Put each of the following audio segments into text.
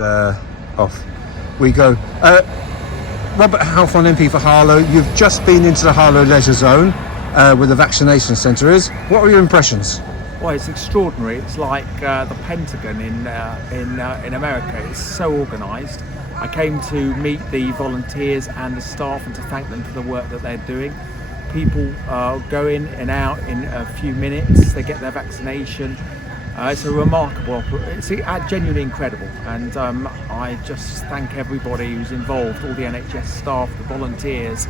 off we go. Robert Halfon MP for Harlow, you've just been into the Harlow Leisure Zone where the vaccination centre is. What were your impressions? Well, it's extraordinary. It's like the Pentagon in America. It's so organised. I came to meet the volunteers and the staff and to thank them for the work that they're doing. People go in and out in a few minutes. They get their vaccination. It's a remarkable, it's genuinely incredible, and I just thank everybody who's involved, all the NHS staff, the volunteers,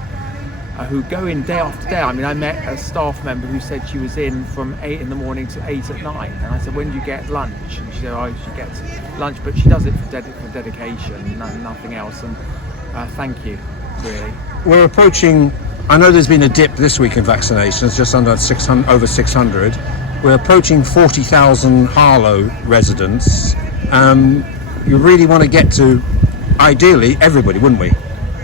who go in day after day. I mean, I met a staff member who said she was in from 8 in the morning to 8 at night, and I said, when do you get lunch? And she said, oh, she gets lunch, but she does it for dedication, nothing else, and thank you, really. We're approaching, I know there's been a dip this week in vaccinations, just under 600, over 600. We're approaching 40,000 Harlow residents. You really want to get to, ideally, everybody, wouldn't we?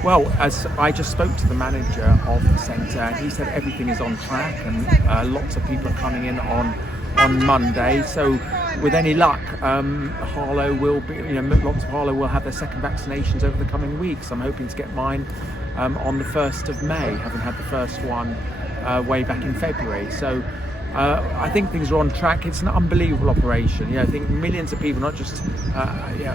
Well, as I just spoke to the manager of the centre, he said everything is on track, and lots of people are coming in on Monday. So, with any luck, Harlow will be, lots of Harlow will have their second vaccinations over the coming weeks. I'm hoping to get mine on the 1st of May, having had the first one way back in February. So. I think things are on track. It's an unbelievable operation. I think millions of people, not just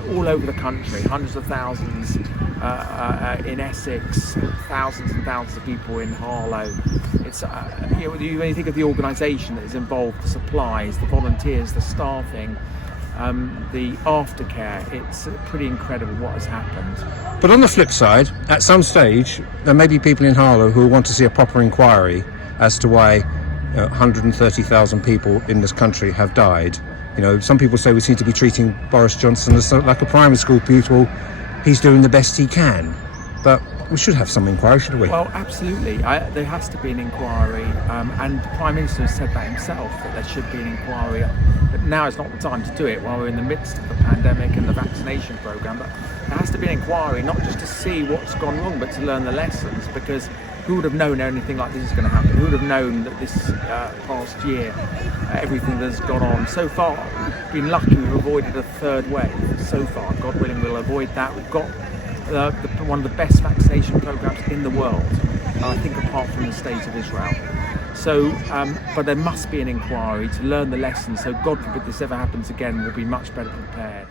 all over the country, hundreds of thousands in Essex, thousands and thousands of people in Harlow. It's when you think of the organisation that is involved, the supplies, the volunteers, the staffing, the aftercare, it's pretty incredible what has happened. But on the flip side, at some stage, there may be people in Harlow who want to see a proper inquiry as to why 130,000 people in this country have died. Some people say we seem to be treating Boris Johnson as like a primary school pupil. He's doing the best he can, but we should have some inquiry, shouldn't we? Well, absolutely. There has to be an inquiry, and the Prime Minister has said that himself, that there should be an inquiry. But now is not the time to do it while we're in the midst of the pandemic and the vaccination programme. But there has to be an inquiry, not just to see what's gone wrong, but to learn the lessons, because who would have known anything like this is going to happen? Who would have known that this past year, everything that's gone on? So far, we've been lucky we've avoided a third wave. So far, God willing, we'll avoid that. We've got one of the best vaccination programmes in the world, I think, apart from the state of Israel. So, but there must be an inquiry to learn the lessons, so God forbid this ever happens again, we'll be much better prepared.